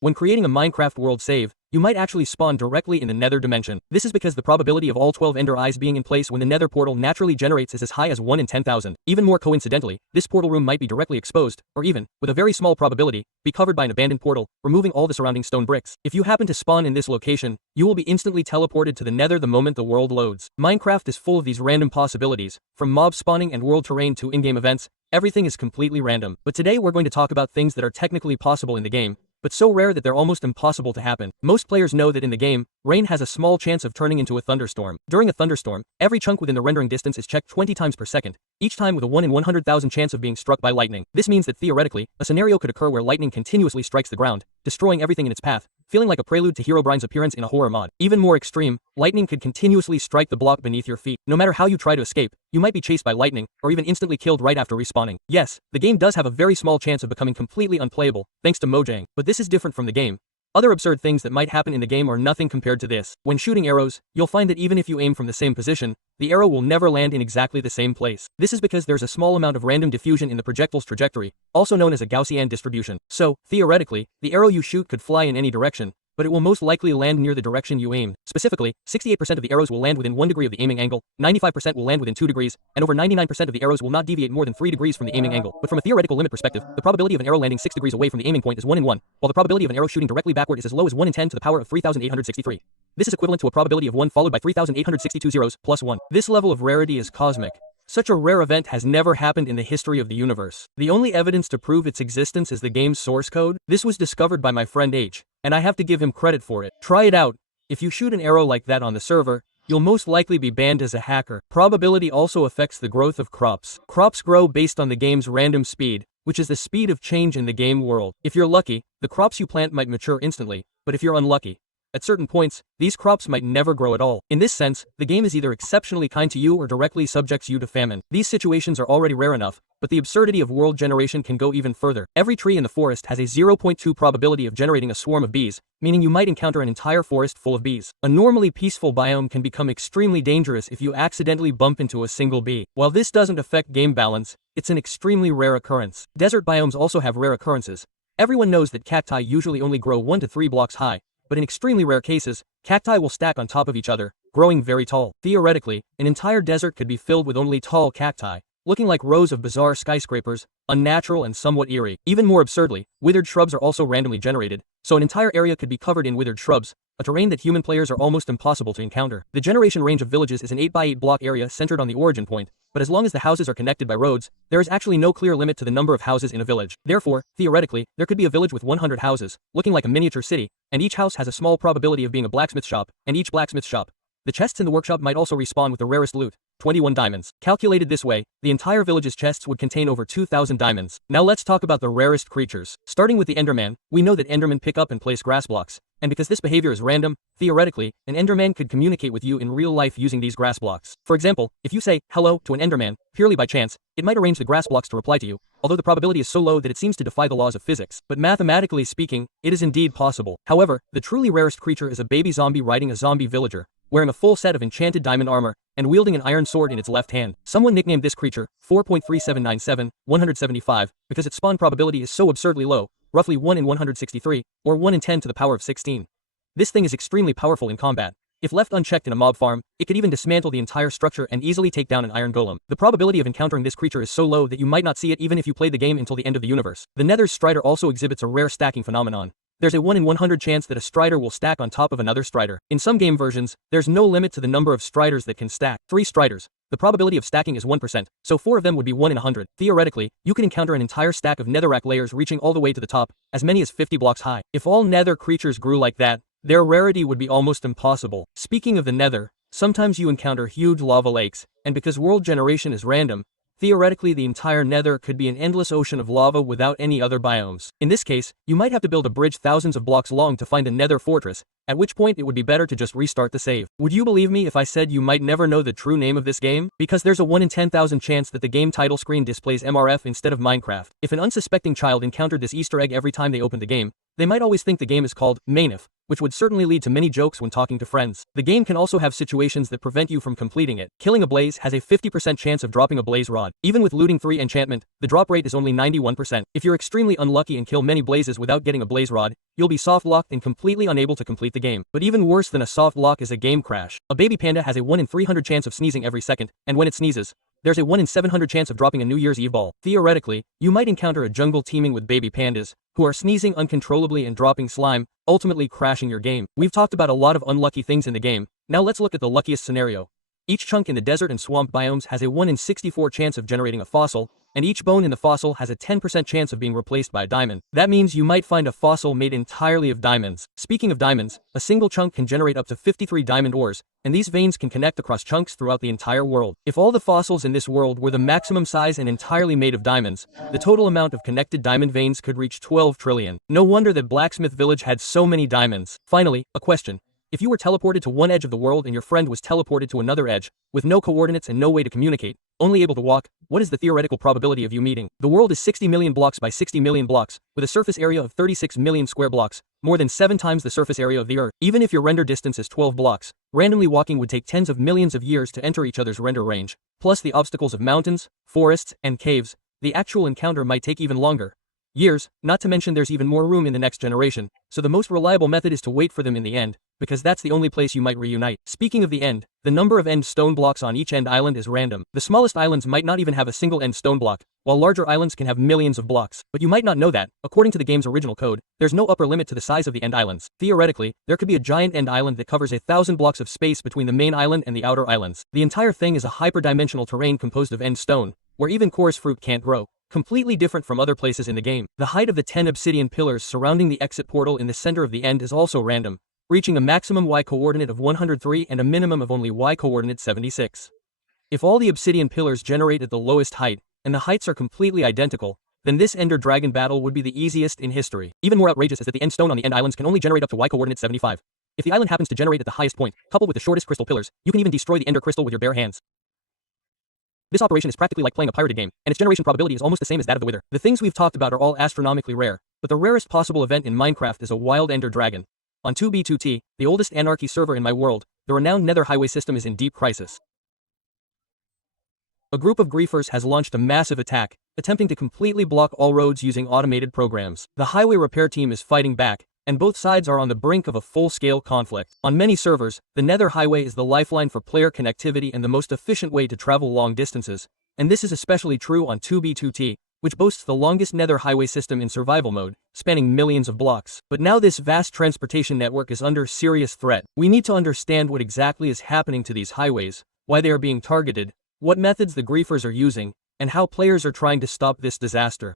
When creating a Minecraft world save, you might actually spawn directly in the nether dimension. This is because the probability of all 12 ender eyes being in place when the nether portal naturally generates is as high as 1 in 10,000. Even more coincidentally, this portal room might be directly exposed, or even, with a very small probability, be covered by an abandoned portal, removing all the surrounding stone bricks. If you happen to spawn in this location, you will be instantly teleported to the nether the moment the world loads. Minecraft is full of these random possibilities, from mob spawning and world terrain to in-game events. Everything is completely random. But today we're going to talk about things that are technically possible in the game, but so rare that they're almost impossible to happen. Most players know that in the game, rain has a small chance of turning into a thunderstorm. During a thunderstorm, every chunk within the rendering distance is checked 20 times per second, each time with a 1 in 100,000 chance of being struck by lightning. This means that theoretically, a scenario could occur where lightning continuously strikes the ground, destroying everything in its path, feeling like a prelude to Herobrine's appearance in a horror mod. Even more extreme, lightning could continuously strike the block beneath your feet. No matter how you try to escape, you might be chased by lightning, or even instantly killed right after respawning. Yes, the game does have a very small chance of becoming completely unplayable, thanks to Mojang, but this is different from the game. Other absurd things that might happen in the game are nothing compared to this. When shooting arrows, you'll find that even if you aim from the same position, the arrow will never land in exactly the same place. This is because there's a small amount of random diffusion in the projectile's trajectory, also known as a Gaussian distribution. So, theoretically, the arrow you shoot could fly in any direction, but it will most likely land near the direction you aimed. Specifically, 68% of the arrows will land within 1 degree of the aiming angle, 95% will land within 2 degrees, and over 99% of the arrows will not deviate more than 3 degrees from the aiming angle. But from a theoretical limit perspective, the probability of an arrow landing 6 degrees away from the aiming point is 1 in 1, while the probability of an arrow shooting directly backward is as low as 1 in 10 to the power of 3,863. This is equivalent to a probability of 1 followed by 3,862 zeros, plus 1. This level of rarity is cosmic. Such a rare event has never happened in the history of the universe. The only evidence to prove its existence is the game's source code. This was discovered by my friend H, and I have to give him credit for it. Try it out. If you shoot an arrow like that on the server, you'll most likely be banned as a hacker. Probability also affects the growth of crops. Crops grow based on the game's random speed, which is the speed of change in the game world. If you're lucky, the crops you plant might mature instantly, but if you're unlucky, at certain points, these crops might never grow at all. In this sense, the game is either exceptionally kind to you or directly subjects you to famine. These situations are already rare enough, but the absurdity of world generation can go even further. Every tree in the forest has a 0.2 probability of generating a swarm of bees, meaning you might encounter an entire forest full of bees. A normally peaceful biome can become extremely dangerous if you accidentally bump into a single bee. While this doesn't affect game balance, it's an extremely rare occurrence. Desert biomes also have rare occurrences. Everyone knows that cacti usually only grow 1 to 3 blocks high, but in extremely rare cases, cacti will stack on top of each other, growing very tall. Theoretically, an entire desert could be filled with only tall cacti, looking like rows of bizarre skyscrapers, unnatural and somewhat eerie. Even more absurdly, withered shrubs are also randomly generated, so an entire area could be covered in withered shrubs, a terrain that human players are almost impossible to encounter. The generation range of villages is an 8x8 block area centered on the origin point, but as long as the houses are connected by roads, there is actually no clear limit to the number of houses in a village. Therefore, theoretically, there could be a village with 100 houses, looking like a miniature city, and each house has a small probability of being a blacksmith shop, and each blacksmith shop. The chests in the workshop might also respawn with the rarest loot, 21 diamonds. Calculated this way, the entire village's chests would contain over 2,000 diamonds. Now let's talk about the rarest creatures. Starting with the Enderman, we know that Endermen pick up and place grass blocks, and because this behavior is random, theoretically, an Enderman could communicate with you in real life using these grass blocks. For example, if you say, hello, to an Enderman, purely by chance, it might arrange the grass blocks to reply to you, although the probability is so low that it seems to defy the laws of physics. But mathematically speaking, it is indeed possible. However, the truly rarest creature is a baby zombie riding a zombie villager, wearing a full set of enchanted diamond armor, and wielding an iron sword in its left hand. Someone nicknamed this creature 4.3797, because its spawn probability is so absurdly low, roughly 1 in 163, or 1 in 10 to the power of 16. This thing is extremely powerful in combat. If left unchecked in a mob farm, it could even dismantle the entire structure and easily take down an iron golem. The probability of encountering this creature is so low that you might not see it even if you played the game until the end of the universe. The Nether's Strider also exhibits a rare stacking phenomenon. There's a 1 in 100 chance that a Strider will stack on top of another Strider. In some game versions, there's no limit to the number of Striders that can stack. 3 Striders. The probability of stacking is 1%, so 4 of them would be 1 in 100. Theoretically, you could encounter an entire stack of netherrack layers reaching all the way to the top, as many as 50 blocks high. If all nether creatures grew like that, their rarity would be almost impossible. Speaking of the nether, sometimes you encounter huge lava lakes, and because world generation is random, theoretically the entire nether could be an endless ocean of lava without any other biomes. In this case, you might have to build a bridge thousands of blocks long to find a nether fortress, at which point it would be better to just restart the save. Would you believe me if I said you might never know the true name of this game? Because there's a 1 in 10,000 chance that the game title screen displays MRF instead of Minecraft. If an unsuspecting child encountered this Easter egg every time they opened the game, they might always think the game is called Mainf, which would certainly lead to many jokes when talking to friends. The game can also have situations that prevent you from completing it. Killing a blaze has a 50% chance of dropping a blaze rod. Even with looting 3 enchantment, the drop rate is only 91%. If you're extremely unlucky and kill many blazes without getting a blaze rod, you'll be soft locked and completely unable to complete the game. But even worse than a soft lock is a game crash. A baby panda has a 1 in 300 chance of sneezing every second, and when it sneezes, there's a 1 in 700 chance of dropping a New Year's Eve ball. Theoretically, you might encounter a jungle teeming with baby pandas, who are sneezing uncontrollably and dropping slime, ultimately crashing your game. We've talked about a lot of unlucky things in the game, now let's look at the luckiest scenario. Each chunk in the desert and swamp biomes has a 1 in 64 chance of generating a fossil, and each bone in the fossil has a 10% chance of being replaced by a diamond. That means you might find a fossil made entirely of diamonds. Speaking of diamonds, a single chunk can generate up to 53 diamond ores, and these veins can connect across chunks throughout the entire world. If all the fossils in this world were the maximum size and entirely made of diamonds, the total amount of connected diamond veins could reach 12 trillion. No wonder that Blacksmith Village had so many diamonds. Finally, a question. If you were teleported to one edge of the world and your friend was teleported to another edge, with no coordinates and no way to communicate, only able to walk, what is the theoretical probability of you meeting? The world is 60 million blocks by 60 million blocks, with a surface area of 36 million square blocks, more than 7 times the surface area of the Earth. Even if your render distance is 12 blocks, randomly walking would take tens of millions of years to enter each other's render range, plus the obstacles of mountains, forests, and caves. The actual encounter might take even longer. Years, not to mention there's even more room in the next generation, so the most reliable method is to wait for them in the end, because that's the only place you might reunite. Speaking of the end, the number of end stone blocks on each end island is random. The smallest islands might not even have a single end stone block, while larger islands can have millions of blocks. But you might not know that, according to the game's original code, there's no upper limit to the size of the end islands. Theoretically, there could be a giant end island that covers 1,000 blocks of space between the main island and the outer islands. The entire thing is a hyperdimensional terrain composed of end stone, where even coarse fruit can't grow. Completely different from other places in the game. The height of the 10 obsidian pillars surrounding the exit portal in the center of the end is also random, reaching a maximum y coordinate of 103 and a minimum of only y coordinate 76. If all the obsidian pillars generate at the lowest height, and the heights are completely identical, then this Ender Dragon battle would be the easiest in history. Even more outrageous is that the end stone on the end islands can only generate up to y coordinate 75. If the island happens to generate at the highest point, coupled with the shortest crystal pillars, you can even destroy the Ender crystal with your bare hands. This operation is practically like playing a pirated game, and its generation probability is almost the same as that of the Wither. The things we've talked about are all astronomically rare, but the rarest possible event in Minecraft is a wild Ender Dragon. On 2B2T, the oldest Anarchy server in my world, the renowned Nether Highway system is in deep crisis. A group of griefers has launched a massive attack, attempting to completely block all roads using automated programs. The highway repair team is fighting back, and both sides are on the brink of a full-scale conflict. On many servers, the Nether Highway is the lifeline for player connectivity and the most efficient way to travel long distances, and this is especially true on 2B2T, which boasts the longest Nether Highway system in survival mode, spanning millions of blocks. But now this vast transportation network is under serious threat. We need to understand what exactly is happening to these highways, why they are being targeted, what methods the griefers are using, and how players are trying to stop this disaster.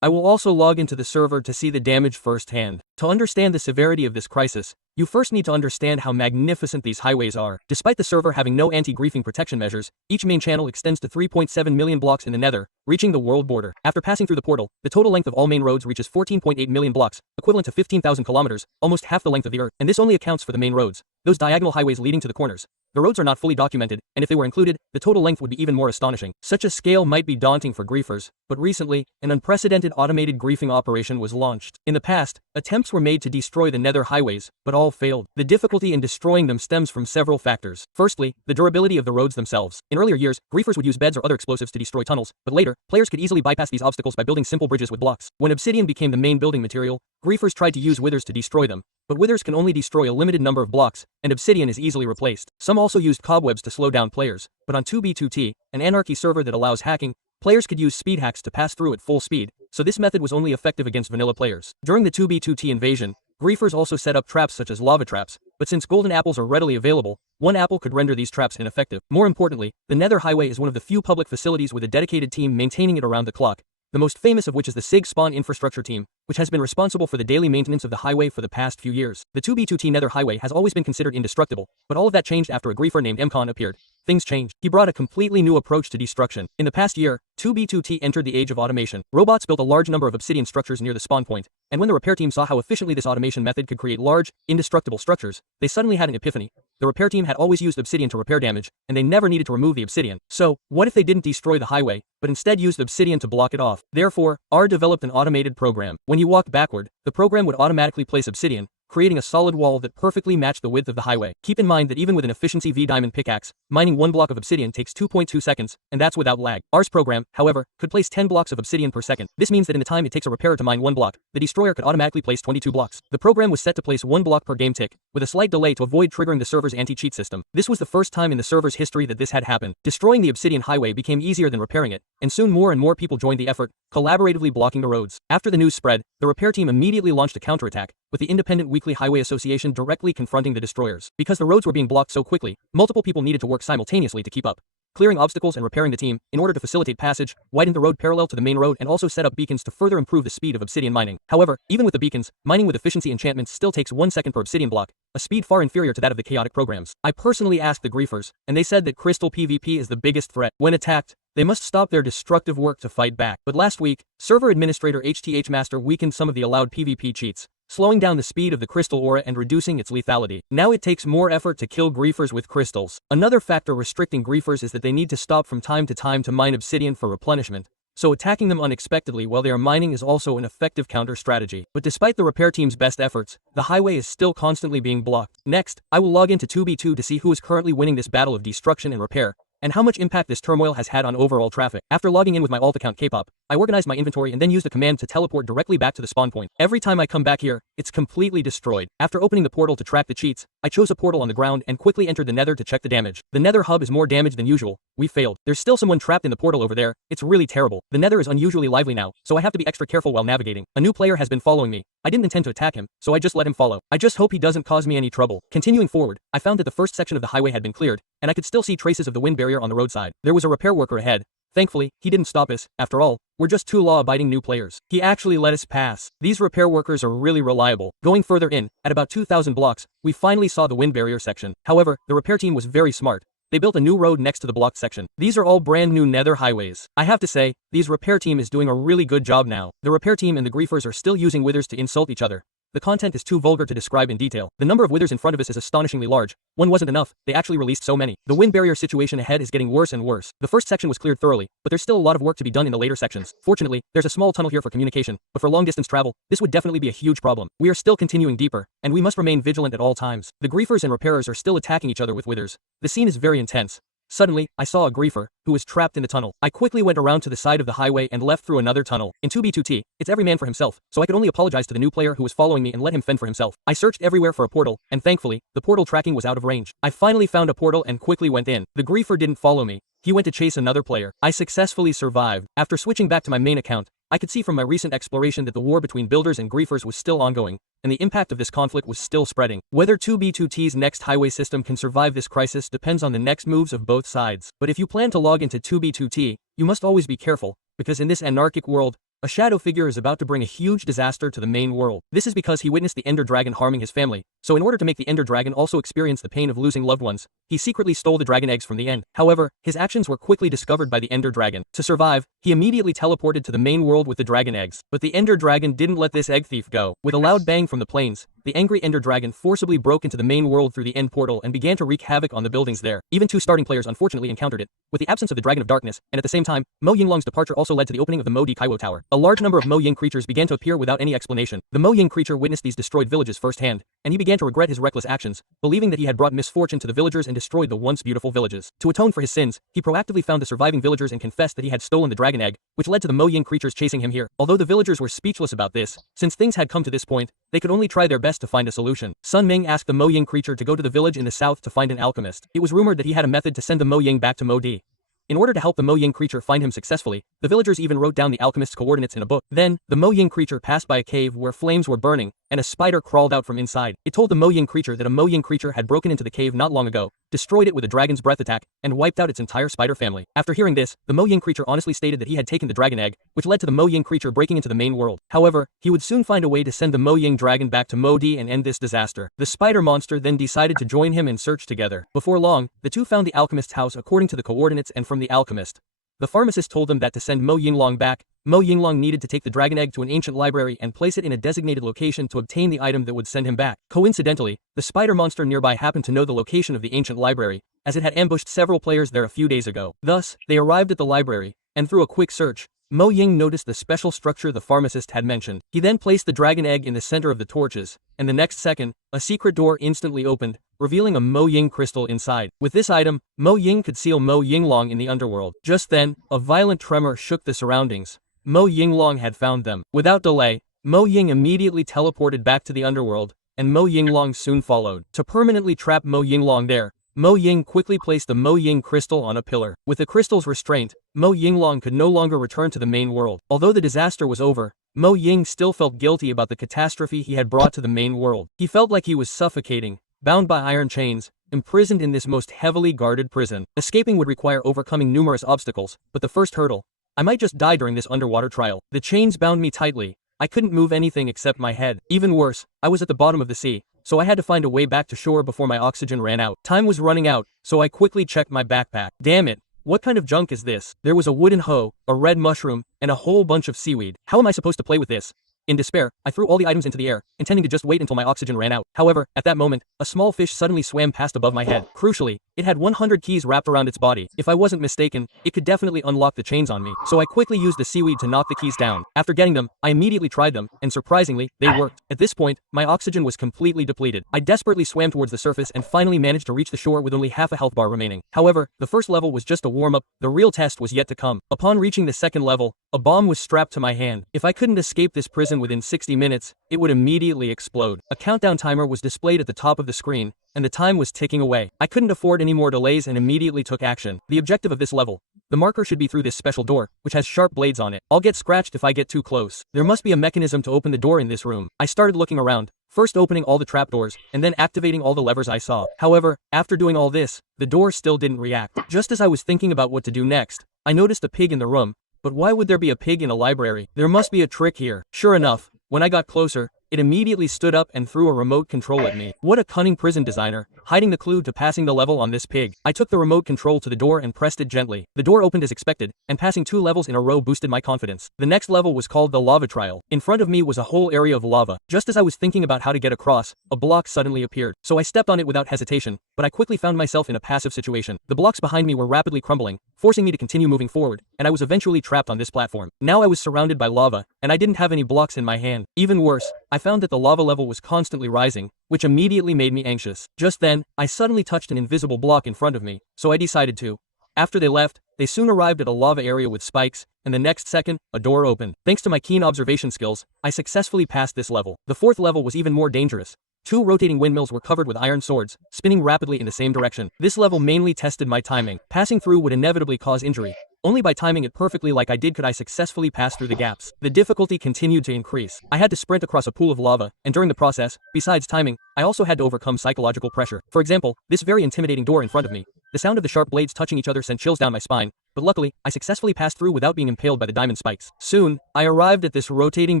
I will also log into the server to see the damage firsthand. To understand the severity of this crisis, you first need to understand how magnificent these highways are. Despite the server having no anti-griefing protection measures, each main channel extends to 3.7 million blocks in the Nether, reaching the world border. After passing through the portal, the total length of all main roads reaches 14.8 million blocks, equivalent to 15,000 kilometers, almost half the length of the Earth, and this only accounts for the main roads, those diagonal highways leading to the corners. The roads are not fully documented, and if they were included, the total length would be even more astonishing. Such a scale might be daunting for griefers, but recently, an unprecedented automated griefing operation was launched. In the past, attempts were made to destroy the Nether highways, but all failed. The difficulty in destroying them stems from several factors. Firstly, the durability of the roads themselves. In earlier years, griefers would use beds or other explosives to destroy tunnels, but later, players could easily bypass these obstacles by building simple bridges with blocks. When obsidian became the main building material, griefers tried to use withers to destroy them, but withers can only destroy a limited number of blocks, and obsidian is easily replaced. Some also used cobwebs to slow down players, but on 2B2T, an Anarchy server that allows hacking, players could use speed hacks to pass through at full speed, so this method was only effective against vanilla players. During the 2B2T invasion, griefers also set up traps such as lava traps, but since golden apples are readily available, one apple could render these traps ineffective. More importantly, the Nether Highway is one of the few public facilities with a dedicated team maintaining it around the clock, the most famous of which is the SIG Spawn Infrastructure Team, which has been responsible for the daily maintenance of the highway for the past few years. The 2B2T Nether Highway has always been considered indestructible, but all of that changed after a griefer named Mcon appeared. Things changed. He brought a completely new approach to destruction. In the past year, 2B2T entered the age of automation. Robots built a large number of obsidian structures near the spawn point, and when the repair team saw how efficiently this automation method could create large, indestructible structures, they suddenly had an epiphany. The repair team had always used obsidian to repair damage, and they never needed to remove the obsidian. So, what if they didn't destroy the highway, but instead used obsidian to block it off? Therefore, R developed an automated program. When you walked backward, the program would automatically place obsidian, creating a solid wall that perfectly matched the width of the highway. Keep in mind that even with an efficiency V diamond pickaxe, mining one block of obsidian takes 2.2 seconds, and that's without lag. Ours program, however, could place 10 blocks of obsidian per second. This means that in the time it takes a repairer to mine one block, the destroyer could automatically place 22 blocks. The program was set to place one block per game tick, with a slight delay to avoid triggering the server's anti-cheat system. This was the first time in the server's history that this had happened. Destroying the obsidian highway became easier than repairing it, and soon more and more people joined the effort, collaboratively blocking the roads. After the news spread, the repair team immediately launched a counterattack, with the Independent Weekly Highway Association directly confronting the destroyers. Because the roads were being blocked so quickly, multiple people needed to work simultaneously to keep up. Clearing obstacles and repairing the team, in order to facilitate passage, widened the road parallel to the main road and also set up beacons to further improve the speed of obsidian mining. However, even with the beacons, mining with efficiency enchantments still takes 1 second per obsidian block, a speed far inferior to that of the chaotic programs. I personally asked the griefers, and they said that crystal PvP is the biggest threat. When attacked, they must stop their destructive work to fight back. But last week, server administrator HTH Master weakened some of the allowed PvP cheats, slowing down the speed of the crystal aura and reducing its lethality. Now it takes more effort to kill griefers with crystals. Another factor restricting griefers is that they need to stop from time to mine obsidian for replenishment, so attacking them unexpectedly while they are mining is also an effective counter strategy. But despite the repair team's best efforts, the highway is still constantly being blocked. Next, I will log into 2b2 to see who is currently winning this battle of destruction and repair, and how much impact this turmoil has had on overall traffic. After logging in with my alt account Kpop, I organized my inventory and then used a command to teleport directly back to the spawn point. Every time I come back here, it's completely destroyed. After opening the portal to track the cheats, I chose a portal on the ground and quickly entered the nether to check the damage. The nether hub is more damaged than usual. We failed. There's still someone trapped in the portal over there. It's really terrible. The nether is unusually lively now, so I have to be extra careful while navigating. A new player has been following me. I didn't intend to attack him, so I just let him follow. I just hope he doesn't cause me any trouble. Continuing forward, I found that the first section of the highway had been cleared, and I could still see traces of the wind barrier on the roadside. There was a repair worker ahead. Thankfully, he didn't stop us. After all, we're just two law-abiding new players. He actually let us pass. These repair workers are really reliable. Going further in, at about 2,000 blocks, we finally saw the wind barrier section. However, the repair team was very smart. They built a new road next to the blocked section. These are all brand new nether highways. I have to say, these repair team is doing a really good job now. The repair team and the griefers are still using withers to insult each other. The content is too vulgar to describe in detail. The number of withers in front of us is astonishingly large. One wasn't enough, they actually released so many. The wind barrier situation ahead is getting worse and worse. The first section was cleared thoroughly, but there's still a lot of work to be done in the later sections. Fortunately, there's a small tunnel here for communication, but for long distance travel, this would definitely be a huge problem. We are still continuing deeper, and we must remain vigilant at all times. The griefers and repairers are still attacking each other with withers. The scene is very intense. Suddenly, I saw a griefer, who was trapped in the tunnel. I quickly went around to the side of the highway and left through another tunnel. In 2b2t, it's every man for himself, so I could only apologize to the new player who was following me and let him fend for himself. I searched everywhere for a portal, and thankfully, the portal tracking was out of range. I finally found a portal and quickly went in. The griefer didn't follow me. He went to chase another player. I successfully survived. After switching back to my main account, I could see from my recent exploration that the war between builders and griefers was still ongoing, and the impact of this conflict was still spreading. Whether 2b2t's next highway system can survive this crisis depends on the next moves of both sides. But if you plan to log into 2b2t, you must always be careful, because in this anarchic world, a shadow figure is about to bring a huge disaster to the main world. This is because he witnessed the Ender Dragon harming his family, so in order to make the Ender Dragon also experience the pain of losing loved ones, he secretly stole the dragon eggs from the end. However, his actions were quickly discovered by the Ender Dragon. To survive, he immediately teleported to the main world with the dragon eggs. But the Ender Dragon didn't let this egg thief go. With a loud bang from the plains, the angry Ender Dragon forcibly broke into the main world through the end portal and began to wreak havoc on the buildings there. Even two starting players unfortunately encountered it. With the absence of the Dragon of Darkness, and at the same time, Mo Yinglong's departure also led to the opening of the Mo Di Kaiwo Tower. A large number of Mo Ying creatures began to appear without any explanation. The Mo Ying creature witnessed these destroyed villages firsthand, and he began to regret his reckless actions, believing that he had brought misfortune to the villagers and destroyed the once beautiful villages. To atone for his sins, he proactively found the surviving villagers and confessed that he had stolen the dragon egg, which led to the Mo Ying creatures chasing him here. Although the villagers were speechless about this, since things had come to this point, they could only try their best to find a solution. Sun Ming asked the Mo Ying creature to go to the village in the south to find an alchemist. It was rumored that he had a method to send the Mo Ying back to Mo Di. In order to help the Mo Ying creature find him successfully, the villagers even wrote down the alchemist's coordinates in a book. Then, the Mo Ying creature passed by a cave where flames were burning, and a spider crawled out from inside. It told the Mo Ying creature that a Mo Ying creature had broken into the cave not long ago, destroyed it with a dragon's breath attack, and wiped out its entire spider family. After hearing this, the Mo Ying creature honestly stated that he had taken the dragon egg, which led to the Mo Ying creature breaking into the main world. However, he would soon find a way to send the Mo Ying dragon back to Mo Di and end this disaster. The spider monster then decided to join him and search together. Before long, the two found the alchemist's house according to the coordinates and from the alchemist. The pharmacist told them that to send Mo Yinglong back, Mo Yinglong needed to take the dragon egg to an ancient library and place it in a designated location to obtain the item that would send him back. Coincidentally, the spider monster nearby happened to know the location of the ancient library, as it had ambushed several players there a few days ago. Thus, they arrived at the library, and through a quick search, Mo Ying noticed the special structure the pharmacist had mentioned. He then placed the dragon egg in the center of the torches, and the next second, a secret door instantly opened, revealing a Mo Ying crystal inside. With this item, Mo Ying could seal Mo Yinglong in the underworld. Just then, a violent tremor shook the surroundings. Mo Yinglong had found them. Without delay, Mo Ying immediately teleported back to the underworld, and Mo Yinglong soon followed. To permanently trap Mo Yinglong there, Mo Ying quickly placed the Mo Ying crystal on a pillar. With the crystal's restraint, Mo Yinglong could no longer return to the main world. Although the disaster was over, Mo Ying still felt guilty about the catastrophe he had brought to the main world. He felt like he was suffocating, bound by iron chains, imprisoned in this most heavily guarded prison. Escaping would require overcoming numerous obstacles, but the first hurdle, I might just die during this underwater trial. The chains bound me tightly. I couldn't move anything except my head. Even worse, I was at the bottom of the sea, so I had to find a way back to shore before my oxygen ran out. Time was running out, so I quickly checked my backpack. Damn it, what kind of junk is this? There was a wooden hoe, a red mushroom, and a whole bunch of seaweed. How am I supposed to play with this? In despair, I threw all the items into the air, intending to just wait until my oxygen ran out. However, at that moment, a small fish suddenly swam past above my head. Crucially, it had 100 keys wrapped around its body. If I wasn't mistaken, it could definitely unlock the chains on me. So I quickly used the seaweed to knock the keys down. After getting them, I immediately tried them, and surprisingly, they worked. At this point, my oxygen was completely depleted. I desperately swam towards the surface and finally managed to reach the shore with only half a health bar remaining. However, the first level was just a warm-up. The real test was yet to come. Upon reaching the second level, a bomb was strapped to my hand. If I couldn't escape this prison within 60 minutes, it would immediately explode. A countdown timer was displayed at the top of the screen, and the time was ticking away. I couldn't afford any more delays and immediately took action. The objective of this level. The marker should be through this special door, which has sharp blades on it. I'll get scratched if I get too close. There must be a mechanism to open the door in this room. I started looking around, first opening all the trapdoors, and then activating all the levers I saw. However, after doing all this, the door still didn't react. Just as I was thinking about what to do next, I noticed a pig in the room. But why would there be a pig in a library? There must be a trick here. Sure enough, when I got closer, it immediately stood up and threw a remote control at me. What a cunning prison designer, hiding the clue to passing the level on this pig. I took the remote control to the door and pressed it gently. The door opened as expected, and passing 2 levels in a row boosted my confidence. The next level was called the lava trial. In front of me was a whole area of lava. Just as I was thinking about how to get across, a block suddenly appeared. So I stepped on it without hesitation, but I quickly found myself in a passive situation. The blocks behind me were rapidly crumbling, forcing me to continue moving forward, and I was eventually trapped on this platform. Now I was surrounded by lava, and I didn't have any blocks in my hand. Even worse, I found that the lava level was constantly rising, which immediately made me anxious. Just then, I suddenly touched an invisible block in front of me, so I decided to. After they left, they soon arrived at a lava area with spikes, and the next second, a door opened. Thanks to my keen observation skills, I successfully passed this level. The fourth level was even more dangerous. 2 rotating windmills were covered with iron swords, spinning rapidly in the same direction. This level mainly tested my timing. Passing through would inevitably cause injury. Only by timing it perfectly like I did could I successfully pass through the gaps. The difficulty continued to increase. I had to sprint across a pool of lava, and during the process, besides timing, I also had to overcome psychological pressure. For example, this very intimidating door in front of me. The sound of the sharp blades touching each other sent chills down my spine, but luckily, I successfully passed through without being impaled by the diamond spikes. Soon, I arrived at this rotating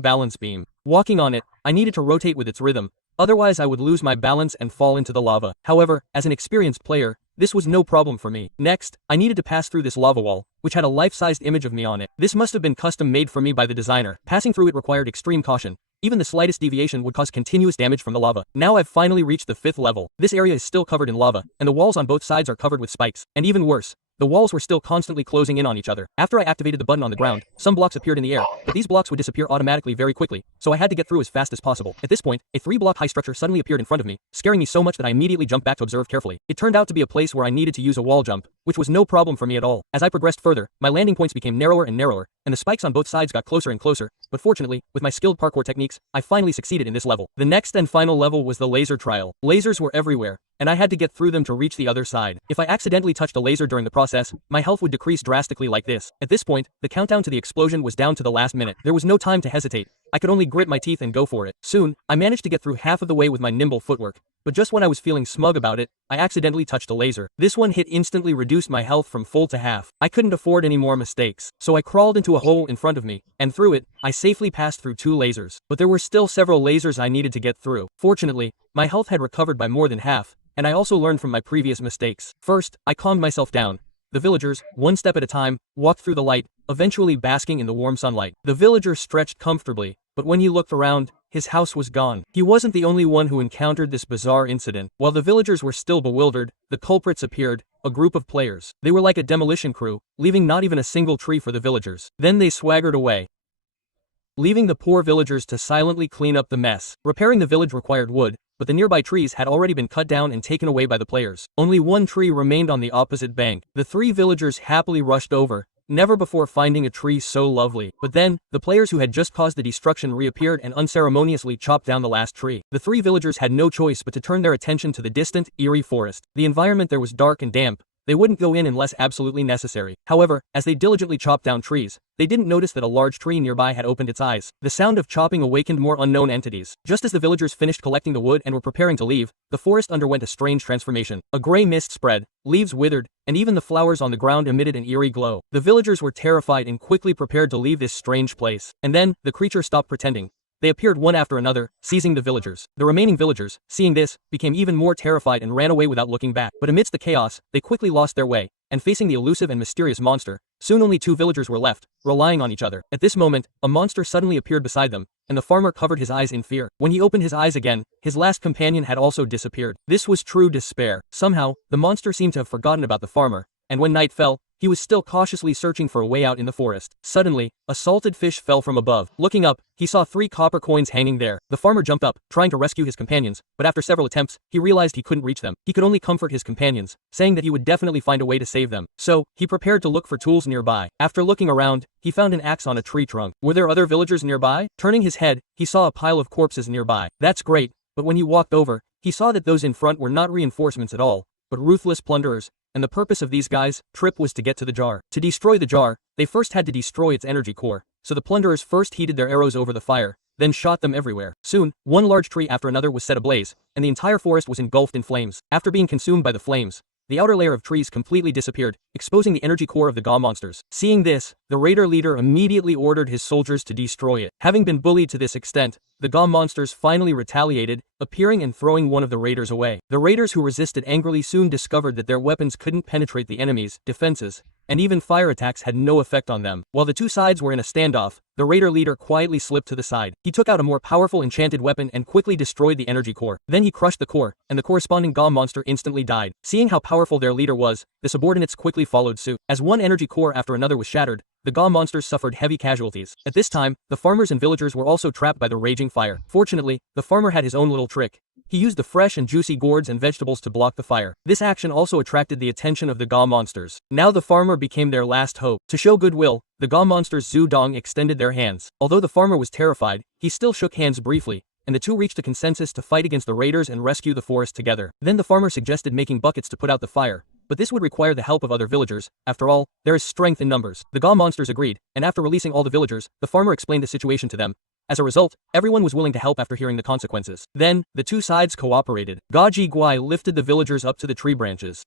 balance beam. Walking on it, I needed to rotate with its rhythm. Otherwise I would lose my balance and fall into the lava. However, as an experienced player, this was no problem for me. Next, I needed to pass through this lava wall, which had a life-sized image of me on it. This must have been custom made for me by the designer. Passing through it required extreme caution. Even the slightest deviation would cause continuous damage from the lava. Now I've finally reached the 5th level. This area is still covered in lava, and the walls on both sides are covered with spikes. And even worse, the walls were still constantly closing in on each other. After I activated the button on the ground, some blocks appeared in the air, but these blocks would disappear automatically very quickly, so I had to get through as fast as possible. At this point, a 3-block high structure suddenly appeared in front of me, scaring me so much that I immediately jumped back to observe carefully. It turned out to be a place where I needed to use a wall jump, which was no problem for me at all. As I progressed further, my landing points became narrower and narrower, and the spikes on both sides got closer and closer, but fortunately, with my skilled parkour techniques, I finally succeeded in this level. The next and final level was the laser trial. Lasers were everywhere, and I had to get through them to reach the other side. If I accidentally touched a laser during the process, my health would decrease drastically like this. At this point, the countdown to the explosion was down to the last minute. There was no time to hesitate. I could only grit my teeth and go for it. Soon, I managed to get through half of the way with my nimble footwork, but just when I was feeling smug about it, I accidentally touched a laser. This one hit instantly reduced my health from full to half. I couldn't afford any more mistakes, so I crawled into a hole in front of me, and through it, I safely passed through 2 lasers. But there were still several lasers I needed to get through. Fortunately, my health had recovered by more than half, and I also learned from my previous mistakes. First, I calmed myself down. The villagers, one step at a time, walked through the light, eventually basking in the warm sunlight. The villager stretched comfortably, but when he looked around, his house was gone. He wasn't the only one who encountered this bizarre incident. While the villagers were still bewildered, the culprits appeared, a group of players. They were like a demolition crew, leaving not even a single tree for the villagers. Then they swaggered away, leaving the poor villagers to silently clean up the mess. Repairing the village required wood, but the nearby trees had already been cut down and taken away by the players. Only one tree remained on the opposite bank. The 3 villagers happily rushed over, never before finding a tree so lovely. But then, the players who had just caused the destruction reappeared and unceremoniously chopped down the last tree. The 3 villagers had no choice but to turn their attention to the distant, eerie forest. The environment there was dark and damp. They wouldn't go in unless absolutely necessary. However, as they diligently chopped down trees, they didn't notice that a large tree nearby had opened its eyes. The sound of chopping awakened more unknown entities. Just as the villagers finished collecting the wood and were preparing to leave, the forest underwent a strange transformation. A gray mist spread, leaves withered, and even the flowers on the ground emitted an eerie glow. The villagers were terrified and quickly prepared to leave this strange place. And then, the creature stopped pretending. They appeared one after another, seizing the villagers. The remaining villagers, seeing this, became even more terrified and ran away without looking back. But amidst the chaos, they quickly lost their way, and facing the elusive and mysterious monster, soon only 2 villagers were left, relying on each other. At this moment, a monster suddenly appeared beside them, and the farmer covered his eyes in fear. When he opened his eyes again, his last companion had also disappeared. This was true despair. Somehow, the monster seemed to have forgotten about the farmer, and when night fell, he was still cautiously searching for a way out in the forest. Suddenly, a salted fish fell from above. Looking up, he saw 3 copper coins hanging there. The farmer jumped up, trying to rescue his companions, but after several attempts, he realized he couldn't reach them. He could only comfort his companions, saying that he would definitely find a way to save them. So, he prepared to look for tools nearby. After looking around, he found an axe on a tree trunk. Were there other villagers nearby? Turning his head, he saw a pile of corpses nearby. That's great, but when he walked over, he saw that those in front were not reinforcements at all, but ruthless plunderers. And the purpose of these guys' trip was to get to the jar. To destroy the jar, they first had to destroy its energy core. So the plunderers first heated their arrows over the fire, then shot them everywhere. Soon, one large tree after another was set ablaze, and the entire forest was engulfed in flames. After being consumed by the flames, the outer layer of trees completely disappeared, exposing the energy core of the Gaw monsters. Seeing this, the raider leader immediately ordered his soldiers to destroy it. Having been bullied to this extent, the Gaw monsters finally retaliated, appearing and throwing one of the raiders away. The raiders who resisted angrily soon discovered that their weapons couldn't penetrate the enemy's defenses, and even fire attacks had no effect on them. While the 2 sides were in a standoff, the raider leader quietly slipped to the side. He took out a more powerful enchanted weapon and quickly destroyed the energy core. Then he crushed the core, and the corresponding Gaw monster instantly died. Seeing how powerful their leader was, the subordinates quickly followed suit. As one energy core after another was shattered, the Gaw monsters suffered heavy casualties. At this time, the farmers and villagers were also trapped by the raging fire. Fortunately, the farmer had his own little trick. He used the fresh and juicy gourds and vegetables to block the fire. This action also attracted the attention of the Gaw monsters. Now the farmer became their last hope. To show goodwill, the Gaw monsters Zhu Dong extended their hands. Although the farmer was terrified, he still shook hands briefly, and the 2 reached a consensus to fight against the raiders and rescue the forest together. Then the farmer suggested making buckets to put out the fire, but this would require the help of other villagers. After all, there is strength in numbers. The Gaw monsters agreed, and after releasing all the villagers, the farmer explained the situation to them. As a result, everyone was willing to help after hearing the consequences. Then, the 2 sides cooperated. Ga Ji Guai lifted the villagers up to the tree branches.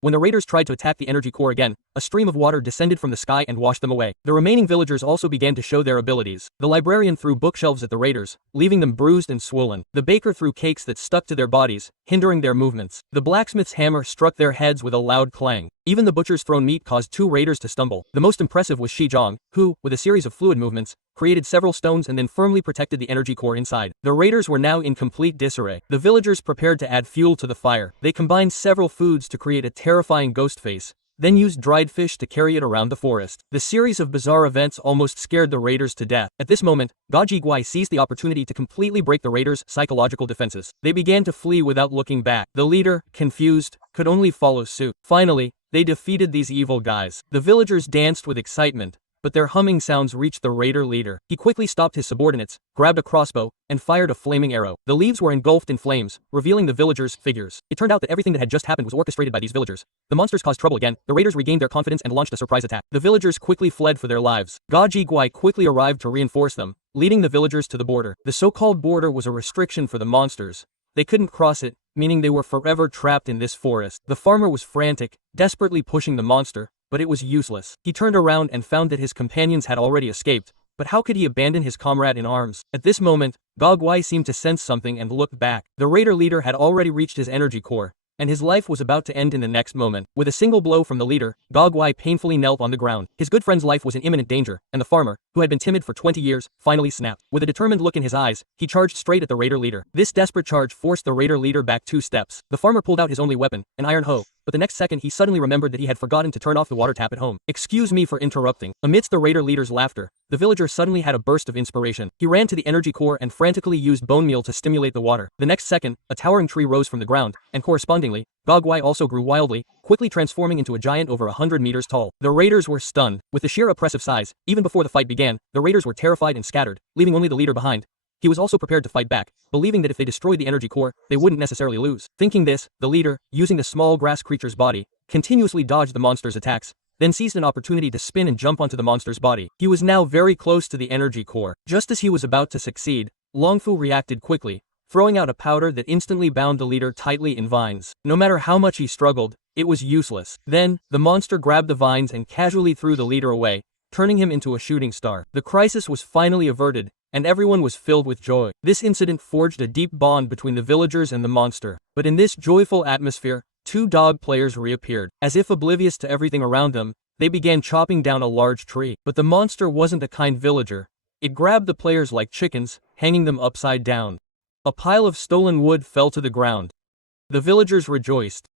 When the raiders tried to attack the energy core again, a stream of water descended from the sky and washed them away. The remaining villagers also began to show their abilities. The librarian threw bookshelves at the raiders, leaving them bruised and swollen. The baker threw cakes that stuck to their bodies, hindering their movements. The blacksmith's hammer struck their heads with a loud clang. Even the butcher's thrown meat caused 2 raiders to stumble. The most impressive was Shi Zhang, who, with a series of fluid movements, created several stones and then firmly protected the energy core inside. The raiders were now in complete disarray. The villagers prepared to add fuel to the fire. They combined several foods to create a terrifying ghost face, then used dried fish to carry it around the forest. The series of bizarre events almost scared the raiders to death. At this moment, Ga Ji Guai seized the opportunity to completely break the raiders' psychological defenses. They began to flee without looking back. The leader, confused, could only follow suit. Finally, they defeated these evil guys. The villagers danced with excitement, but their humming sounds reached the raider leader. He quickly stopped his subordinates, grabbed a crossbow, and fired a flaming arrow. The leaves were engulfed in flames, revealing the villagers' figures. It turned out that everything that had just happened was orchestrated by these villagers. The monsters caused trouble again. The raiders regained their confidence and launched a surprise attack. The villagers quickly fled for their lives. Ga Ji Guai quickly arrived to reinforce them, leading the villagers to the border. The so-called border was a restriction for the monsters. They couldn't cross it, meaning they were forever trapped in this forest. The farmer was frantic, desperately pushing the monster, but it was useless. He turned around and found that his companions had already escaped, but how could he abandon his comrade in arms? At this moment, Ga Guai seemed to sense something and looked back. The raider leader had already reached his energy core, and his life was about to end in the next moment. With a single blow from the leader, Ga Guai painfully knelt on the ground. His good friend's life was in imminent danger, and the farmer, who had been timid for 20 years, finally snapped. With a determined look in his eyes, he charged straight at the raider leader. This desperate charge forced the raider leader back 2 steps. The farmer pulled out his only weapon, an iron hoe, but the next second he suddenly remembered that he had forgotten to turn off the water tap at home. Excuse me for interrupting. Amidst the raider leader's laughter, the villager suddenly had a burst of inspiration. He ran to the energy core and frantically used bone meal to stimulate the water. The next second, a towering tree rose from the ground, and correspondingly, Gogwai also grew wildly, quickly transforming into a giant over 100 meters tall. The raiders were stunned. With the sheer oppressive size, even before the fight began, the raiders were terrified and scattered, leaving only the leader behind. He was also prepared to fight back, believing that if they destroyed the energy core, they wouldn't necessarily lose. Thinking this, the leader, using the small grass creature's body, continuously dodged the monster's attacks, then seized an opportunity to spin and jump onto the monster's body. He was now very close to the energy core. Just as he was about to succeed, Longfu reacted quickly, throwing out a powder that instantly bound the leader tightly in vines. No matter how much he struggled, it was useless. Then, the monster grabbed the vines and casually threw the leader away, turning him into a shooting star. The crisis was finally averted, and everyone was filled with joy. This incident forged a deep bond between the villagers and the monster. But in this joyful atmosphere, two dog players reappeared. As if oblivious to everything around them, they began chopping down a large tree. But the monster wasn't a kind villager. It grabbed the players like chickens, hanging them upside down. A pile of stolen wood fell to the ground. The villagers rejoiced.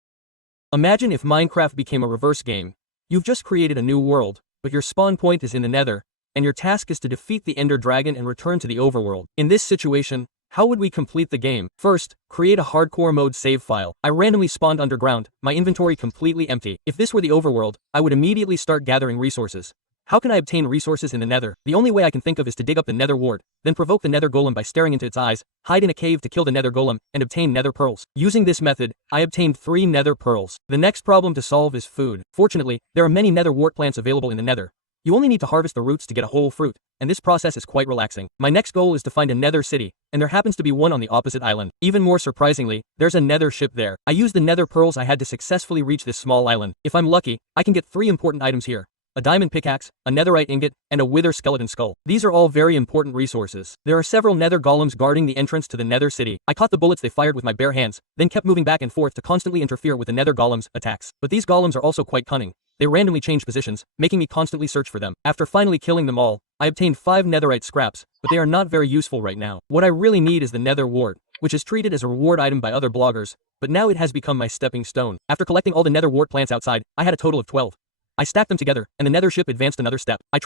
Imagine if Minecraft became a reverse game. You've just created a new world, but your spawn point is in the Nether, and your task is to defeat the Ender Dragon and return to the overworld. In this situation, how would we complete the game? First, create a hardcore mode save file. I randomly spawned underground, my inventory completely empty. If this were the overworld, I would immediately start gathering resources. How can I obtain resources in the Nether? The only way I can think of is to dig up the Nether ward, then provoke the Nether golem by staring into its eyes, hide in a cave to kill the Nether golem, and obtain Nether pearls. Using this method, I obtained 3 Nether pearls. The next problem to solve is food. Fortunately, there are many Nether wart plants available in the Nether. You only need to harvest the roots to get a whole fruit, and this process is quite relaxing. My next goal is to find a Nether city, and there happens to be one on the opposite island. Even more surprisingly, there's a Nether ship there. I used the Nether pearls I had to successfully reach this small island. If I'm lucky, I can get 3 important items here: a diamond pickaxe, a netherite ingot, and a wither skeleton skull. These are all very important resources. There are several Nether golems guarding the entrance to the Nether city. I caught the bullets they fired with my bare hands, then kept moving back and forth to constantly interfere with the Nether golems' attacks. But these golems are also quite cunning. They randomly change positions, making me constantly search for them. After finally killing them all, I obtained 5 netherite scraps, but they are not very useful right now. What I really need is the Nether wart, which is treated as a reward item by other bloggers, but now it has become my stepping stone. After collecting all the Nether wart plants outside, I had a total of 12. I stacked them together, and the Nether ship advanced another step. I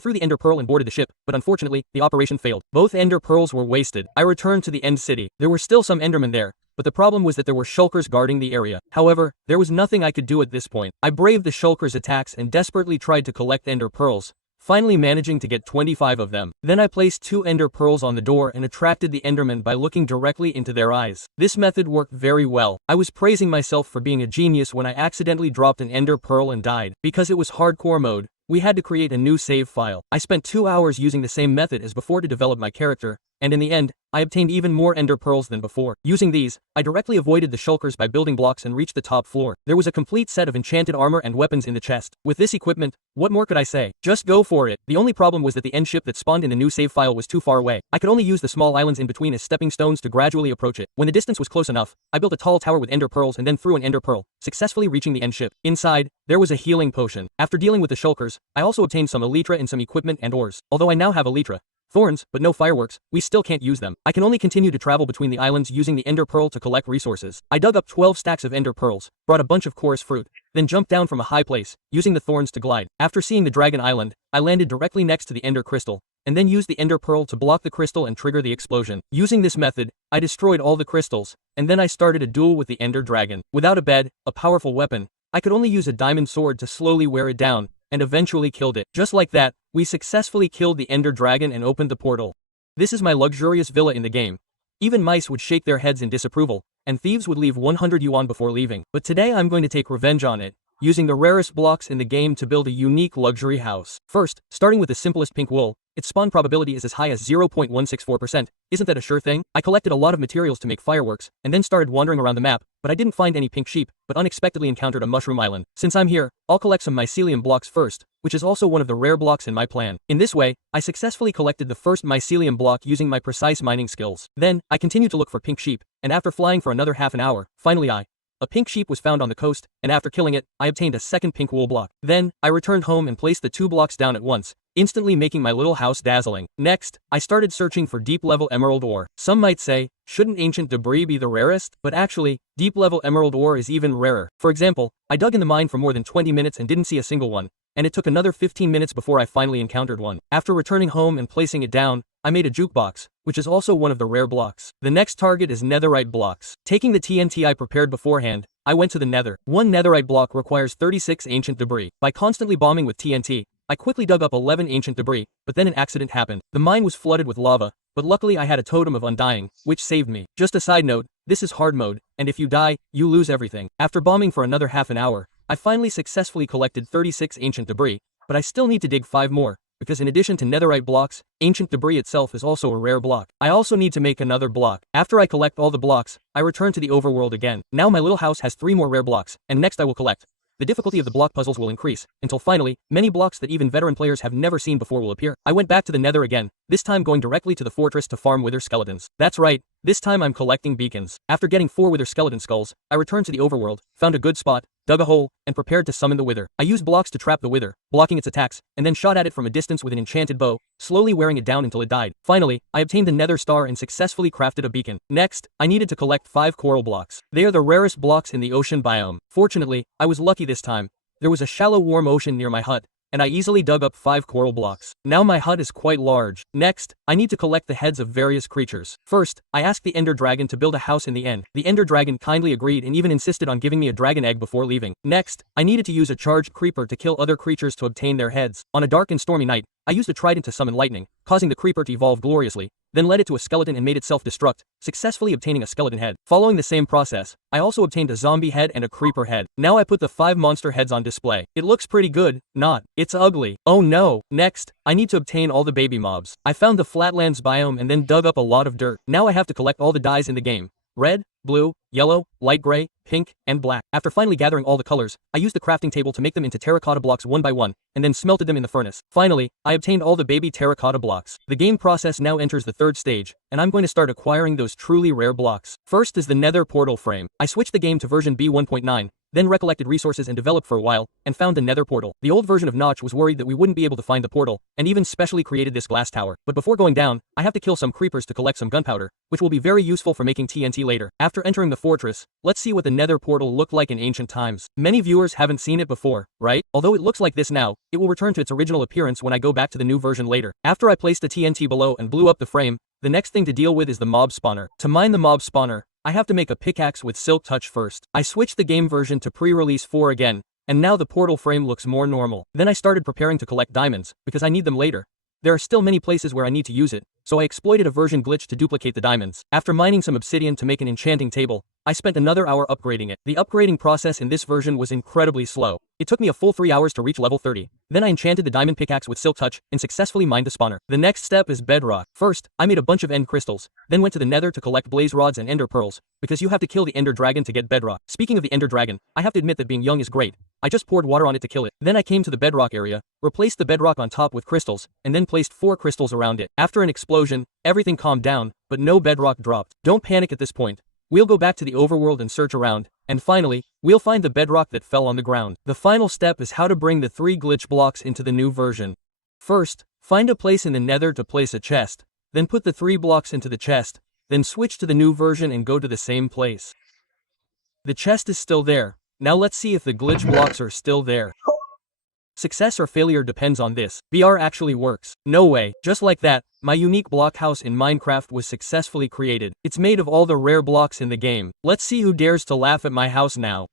threw the Ender Pearl and boarded the ship, but unfortunately, the operation failed. Both Ender Pearls were wasted. I returned to the End City. There were still some Endermen there, but the problem was that there were shulkers guarding the area. However, there was nothing I could do at this point. I braved the shulkers' attacks and desperately tried to collect Ender Pearls, finally managing to get 25 of them. Then I placed 2 Ender Pearls on the door and attracted the Endermen by looking directly into their eyes. This method worked very well. I was praising myself for being a genius when I accidentally dropped an Ender Pearl and died. Because it was hardcore mode, we had to create a new save file. I spent 2 hours using the same method as before to develop my character, and in the end, I obtained even more Ender Pearls than before. Using these, I directly avoided the shulkers by building blocks and reached the top floor. There was a complete set of enchanted armor and weapons in the chest. With this equipment, what more could I say? Just go for it. The only problem was that the end ship that spawned in the new save file was too far away. I could only use the small islands in between as stepping stones to gradually approach it. When the distance was close enough, I built a tall tower with Ender Pearls and then threw an Ender Pearl, successfully reaching the end ship. Inside, there was a healing potion. After dealing with the shulkers, I also obtained some elytra and some equipment and ores. Although I now have elytra, thorns, but no fireworks, we still can't use them. I can only continue to travel between the islands using the Ender Pearl to collect resources. I dug up 12 stacks of Ender Pearls, brought a bunch of chorus fruit, then jumped down from a high place, using the thorns to glide. After seeing the Dragon Island, I landed directly next to the Ender Crystal, and then used the Ender Pearl to block the crystal and trigger the explosion. Using this method, I destroyed all the crystals, and then I started a duel with the Ender Dragon. Without a bed, a powerful weapon, I could only use a diamond sword to slowly wear it down, and eventually killed it. Just like that, we successfully killed the Ender Dragon and opened the portal. This is my luxurious villa in the game. Even mice would shake their heads in disapproval, and thieves would leave 100 yuan before leaving. But today I'm going to take revenge on it, using the rarest blocks in the game to build a unique luxury house. First, starting with the simplest pink wool, its spawn probability is as high as 0.164%. Isn't that a sure thing? I collected a lot of materials to make fireworks, and then started wandering around the map, but I didn't find any pink sheep, but unexpectedly encountered a mushroom island. Since I'm here, I'll collect some mycelium blocks first, which is also one of the rare blocks in my plan. In this way, I successfully collected the first mycelium block using my precise mining skills. Then, I continued to look for pink sheep, and after flying for another half an hour, finally I a pink sheep was found on the coast, and after killing it, I obtained a second pink wool block. Then, I returned home and placed the 2 blocks down at once, instantly making my little house dazzling. Next, I started searching for deep-level emerald ore. Some might say, shouldn't ancient debris be the rarest? But actually, deep-level emerald ore is even rarer. For example, I dug in the mine for more than 20 minutes and didn't see a single one, and it took another 15 minutes before I finally encountered one. After returning home and placing it down, I made a jukebox, which is also one of the rare blocks. The next target is netherite blocks. Taking the TNT I prepared beforehand, I went to the nether. One netherite block requires 36 ancient debris. By constantly bombing with TNT, I quickly dug up 11 ancient debris, but then an accident happened. The mine was flooded with lava, but luckily I had a totem of undying, which saved me. Just a side note, this is hard mode, and if you die, you lose everything. After bombing for another half an hour, I finally successfully collected 36 ancient debris, but I still need to dig 5 more, because in addition to netherite blocks, ancient debris itself is also a rare block. I also need to make another block. After I collect all the blocks, I return to the overworld again. Now my little house has 3 more rare blocks, and next I will collect. The difficulty of the block puzzles will increase, until finally, many blocks that even veteran players have never seen before will appear. I went back to the nether again, this time going directly to the fortress to farm wither skeletons. That's right, this time I'm collecting beacons. After getting 4 wither skeleton skulls, I returned to the overworld, found a good spot, dug a hole, and prepared to summon the wither. I used blocks to trap the wither, blocking its attacks, and then shot at it from a distance with an enchanted bow, slowly wearing it down until it died. Finally, I obtained a nether star and successfully crafted a beacon. Next, I needed to collect 5 coral blocks. They are the rarest blocks in the ocean biome. Fortunately, I was lucky this time. There was a shallow warm ocean near my hut, and I easily dug up 5 coral blocks. Now my hut is quite large. Next, I need to collect the heads of various creatures. First, I asked the Ender Dragon to build a house in the end. The Ender Dragon kindly agreed and even insisted on giving me a dragon egg before leaving. Next, I needed to use a charged creeper to kill other creatures to obtain their heads. On a dark and stormy night, I used a trident to summon lightning, causing the creeper to evolve gloriously, then led it to a skeleton and made it self-destruct, successfully obtaining a skeleton head. Following the same process, I also obtained a zombie head and a creeper head. Now I put the 5 monster heads on display. It looks pretty good, not. It's ugly. Oh no. Next, I need to obtain all the baby mobs. I found the flatlands biome and then dug up a lot of dirt. Now I have to collect all the dyes in the game. Red, blue, yellow, light gray, pink, and black. After finally gathering all the colors, I used the crafting table to make them into terracotta blocks one by one, and then smelted them in the furnace. Finally, I obtained all the baby terracotta blocks. The game process now enters the 3rd stage, and I'm going to start acquiring those truly rare blocks. First is the nether portal frame. I switched the game to version B1.9, then recollected resources and developed for a while, and found the nether portal. The old version of Notch was worried that we wouldn't be able to find the portal, and even specially created this glass tower. But before going down, I have to kill some creepers to collect some gunpowder, which will be very useful for making TNT later. After entering the fortress, let's see what the nether portal looked like in ancient times. Many viewers haven't seen it before, right? Although it looks like this now, it will return to its original appearance when I go back to the new version later. After I placed the TNT below and blew up the frame, the next thing to deal with is the mob spawner. To mine the mob spawner, I have to make a pickaxe with silk touch first. I switched the game version to pre-release 4 again, and now the portal frame looks more normal. Then I started preparing to collect diamonds, because I need them later. There are still many places where I need to use it, so I exploited a version glitch to duplicate the diamonds. After mining some obsidian to make an enchanting table, I spent another hour upgrading it. The upgrading process in this version was incredibly slow. It took me a full 3 hours to reach level 30. Then I enchanted the diamond pickaxe with silk touch and successfully mined the spawner. The next step is bedrock. First, I made a bunch of end crystals, then went to the nether to collect blaze rods and ender pearls, because you have to kill the ender dragon to get bedrock. Speaking of the ender dragon, I have to admit that being young is great. I just poured water on it to kill it. Then I came to the bedrock area, replaced the bedrock on top with crystals, and then placed 4 crystals around it. After an explosion, everything calmed down, but no bedrock dropped. Don't panic at this point. We'll go back to the overworld and search around, and finally, we'll find the bedrock that fell on the ground. The final step is how to bring the 3 glitch blocks into the new version. First, find a place in the nether to place a chest, then put the 3 blocks into the chest, then switch to the new version and go to the same place. The chest is still there. Now let's see if the glitch blocks are still there. Success or failure depends on this. BR actually works. No way. Just like that, my unique block house in Minecraft was successfully created. It's made of all the rare blocks in the game. Let's see who dares to laugh at my house now.